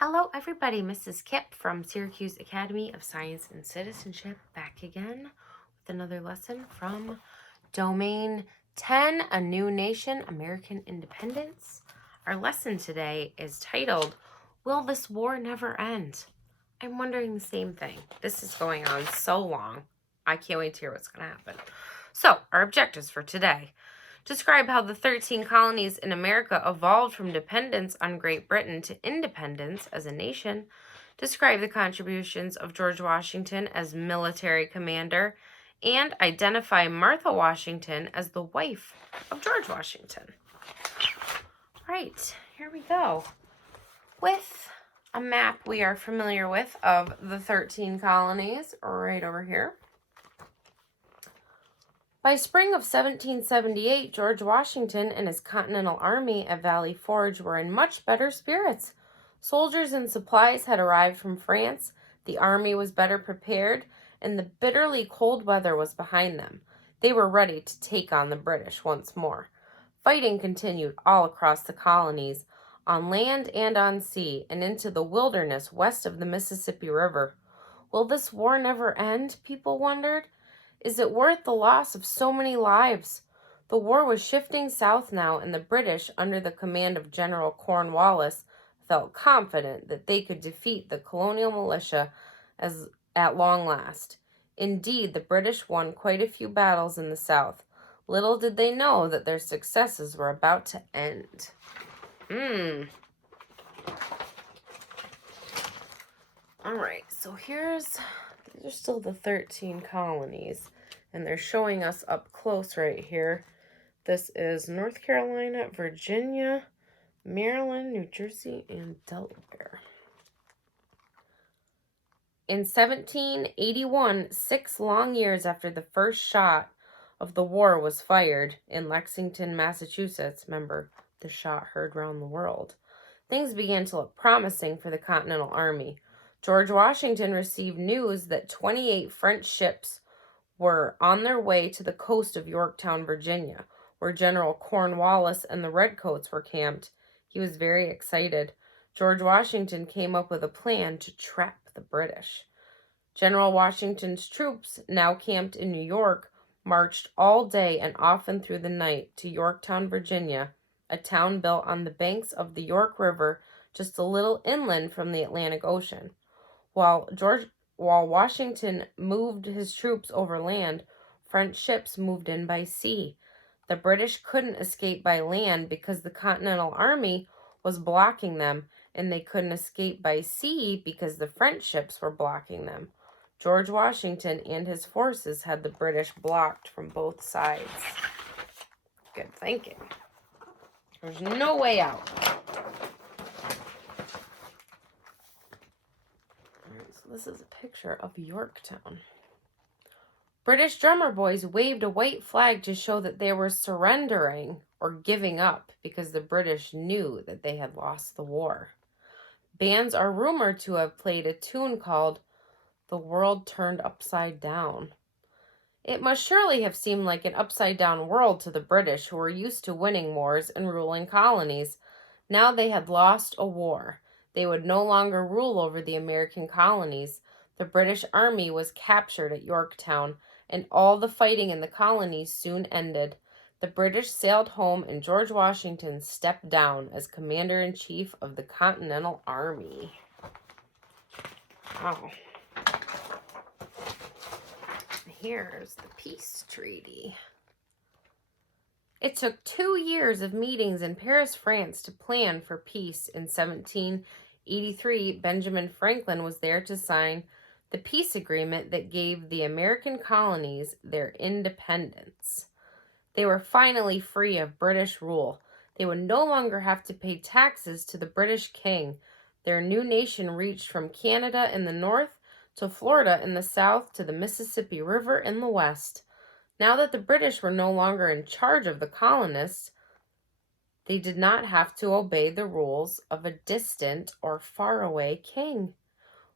Hello everybody, Mrs. Kipp from Syracuse Academy of Science and Citizenship back again with another lesson from Domain 10, A New Nation, American Independence. Our lesson today is titled, Will This War Never End? I'm wondering the same thing. This is going on so long. I can't wait to hear what's going to happen. So, our objectives for today. Describe how the 13 colonies in America evolved from dependence on Great Britain to independence as a nation. Describe the contributions of George Washington as military commander. And identify Martha Washington as the wife of George Washington. All right, here we go. With a map we are familiar with of the 13 colonies right over here. By spring of 1778, George Washington and his Continental Army at Valley Forge were in much better spirits. Soldiers and supplies had arrived from France, the army was better prepared, and the bitterly cold weather was behind them. They were ready to take on the British once more. Fighting continued all across the colonies, on land and on sea, and into the wilderness west of the Mississippi River. Will this war never end? People wondered. Is it worth the loss of so many lives? The war was shifting south now, and the British, under the command of General Cornwallis, felt confident that they could defeat the colonial militia at long last. Indeed, the British won quite a few battles in the South. Little did they know that their successes were about to end. All right, so these are still the 13 colonies, and they're showing us up close right here. This is North Carolina, Virginia, Maryland, New Jersey, and Delaware. In 1781, 6 long years after the first shot of the war was fired in Lexington, Massachusetts, remember, the shot heard round the world, things began to look promising for the Continental Army. George Washington received news that 28 French ships were on their way to the coast of Yorktown, Virginia, where General Cornwallis and the Redcoats were camped. He was very excited. George Washington came up with a plan to trap the British. General Washington's troops, now camped in New York, marched all day and often through the night to Yorktown, Virginia, a town built on the banks of the York River just a little inland from the Atlantic Ocean. While Washington moved his troops over land, French ships moved in by sea. The British couldn't escape by land because the Continental Army was blocking them, and they couldn't escape by sea because the French ships were blocking them. George Washington and his forces had the British blocked from both sides. Good thinking. There's no way out. So this is a picture of Yorktown. British drummer boys waved a white flag to show that they were surrendering or giving up because the British knew that they had lost the war. Bands are rumored to have played a tune called The World Turned Upside Down. It must surely have seemed like an upside-down world to the British, who were used to winning wars and ruling colonies. Now they had lost a war. They would no longer rule over the American colonies. The British army was captured at Yorktown, and all the fighting in the colonies soon ended. The British sailed home, and George Washington stepped down as Commander-in-Chief of the Continental Army. Wow. Here's the peace treaty. It took 2 years of meetings in Paris, France, to plan for peace. In 1783, Benjamin Franklin was there to sign the peace agreement that gave the American colonies their independence. They were finally free of British rule. They would no longer have to pay taxes to the British king. Their new nation reached from Canada in the north to Florida in the south to the Mississippi River in the west. Now that the British were no longer in charge of the colonists, they did not have to obey the rules of a distant or faraway king.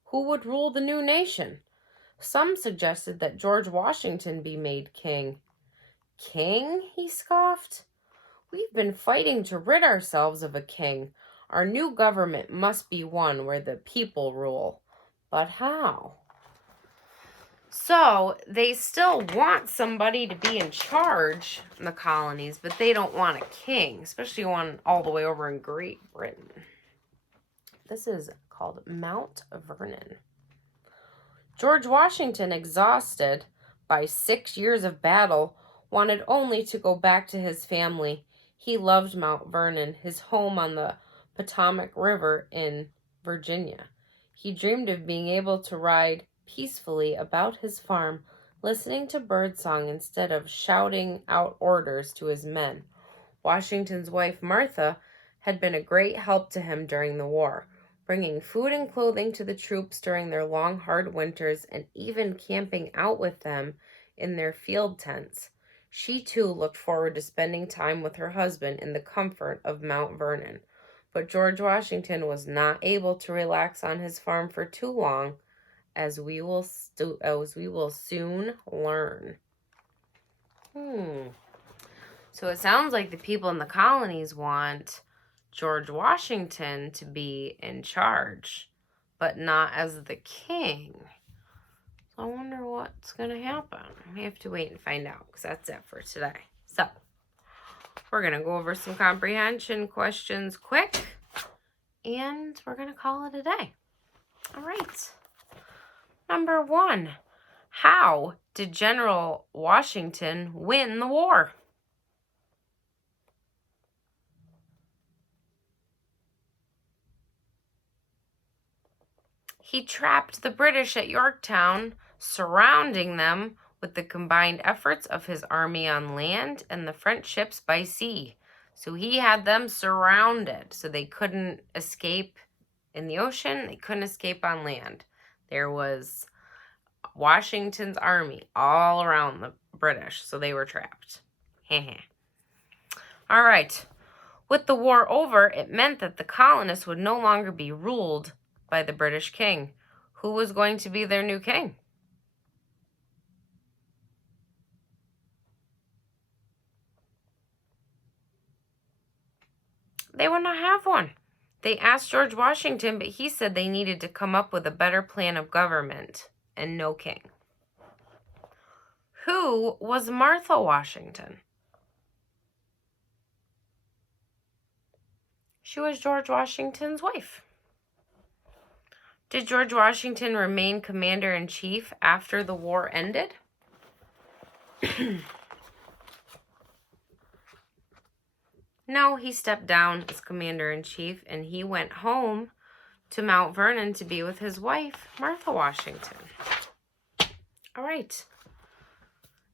Who would rule the new nation? Some suggested that George Washington be made king. King? He scoffed. We've been fighting to rid ourselves of a king. Our new government must be one where the people rule. But how? So they still want somebody to be in charge in the colonies, but they don't want a king, especially one all the way over in Great Britain. This is called Mount Vernon. George Washington, exhausted by 6 years of battle, wanted only to go back to his family. He loved Mount Vernon, his home on the Potomac River in Virginia. He dreamed of being able to ride peacefully about his farm, listening to birdsong instead of shouting out orders to his men. Washington's wife, Martha, had been a great help to him during the war, bringing food and clothing to the troops during their long, hard winters and even camping out with them in their field tents. She, too, looked forward to spending time with her husband in the comfort of Mount Vernon. But George Washington was not able to relax on his farm for too long, as we will soon learn. So it sounds like the people in the colonies want George Washington to be in charge, but not as the king. So I wonder what's going to happen. We have to wait and find out, because that's it for today. So we're going to go over some comprehension questions quick, and we're going to call it a day. All right. Number 1, how did General Washington win the war? He trapped the British at Yorktown, surrounding them with the combined efforts of his army on land and the French ships by sea. So he had them surrounded, so they couldn't escape in the ocean, they couldn't escape on land. There was Washington's army all around the British, so they were trapped. All right. With the war over, it meant that the colonists would no longer be ruled by the British king. Who was going to be their new king? They would not have one. They asked George Washington, but he said they needed to come up with a better plan of government and no king. Who was Martha Washington? She was George Washington's wife. Did George Washington remain commander-in-chief after the war ended? No, he stepped down as commander-in-chief, and he went home to Mount Vernon to be with his wife, Martha Washington. All right.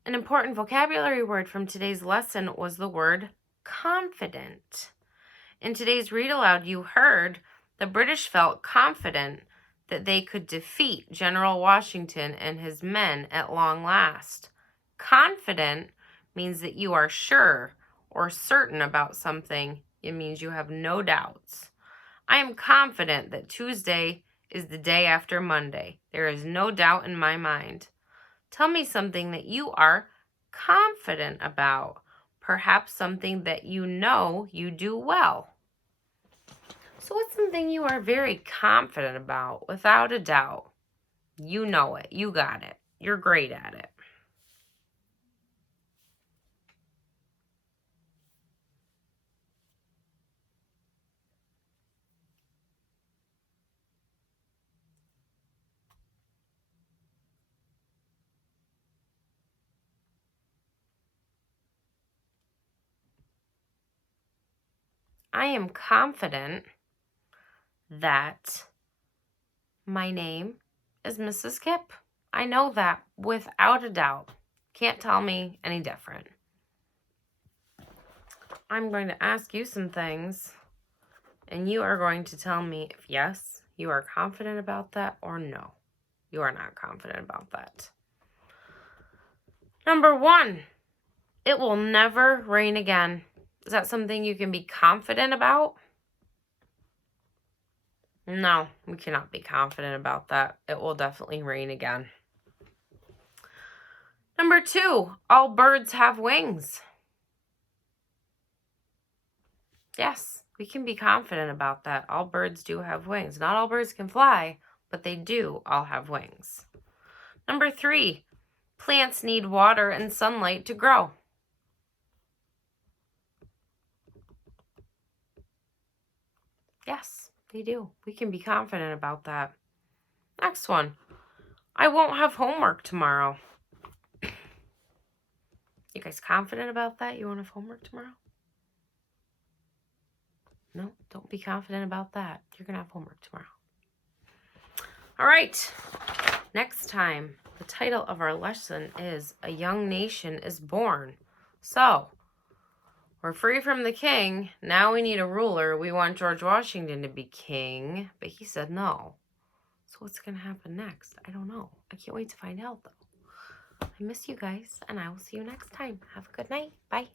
An important vocabulary word from today's lesson was the word confident. In today's read aloud, you heard the British felt confident that they could defeat General Washington and his men at long last. Confident means that you are sure or certain about something. It means you have no doubts. I am confident that Tuesday is the day after Monday. There is no doubt in my mind. Tell me something that you are confident about. Perhaps something that you know you do well. So what's something you are very confident about, without a doubt? You know it. You got it. You're great at it. I am confident that my name is Mrs. Kipp. I know that without a doubt. Can't tell me any different. I'm going to ask you some things, and you are going to tell me if yes, you are confident about that, or no, you are not confident about that. Number 1, it will never rain again. Is that something you can be confident about? No, we cannot be confident about that. It will definitely rain again. Number 2, all birds have wings. Yes, We can be confident about that. All birds do have wings. Not all birds can fly, but they do all have wings. Number 3, plants need water and sunlight to grow. Yes, they do. We can be confident about that. Next one. I won't have homework tomorrow. You guys confident about that? You won't have homework tomorrow? No, don't be confident about that. You're going to have homework tomorrow. All right. Next time, the title of our lesson is A Young Nation is Born. So, we're free from the king. Now we need a ruler. We want George Washington to be king, but he said no. So what's going to happen next? I don't know. I can't wait to find out, though. I miss you guys, and I will see you next time. Have a good night. Bye.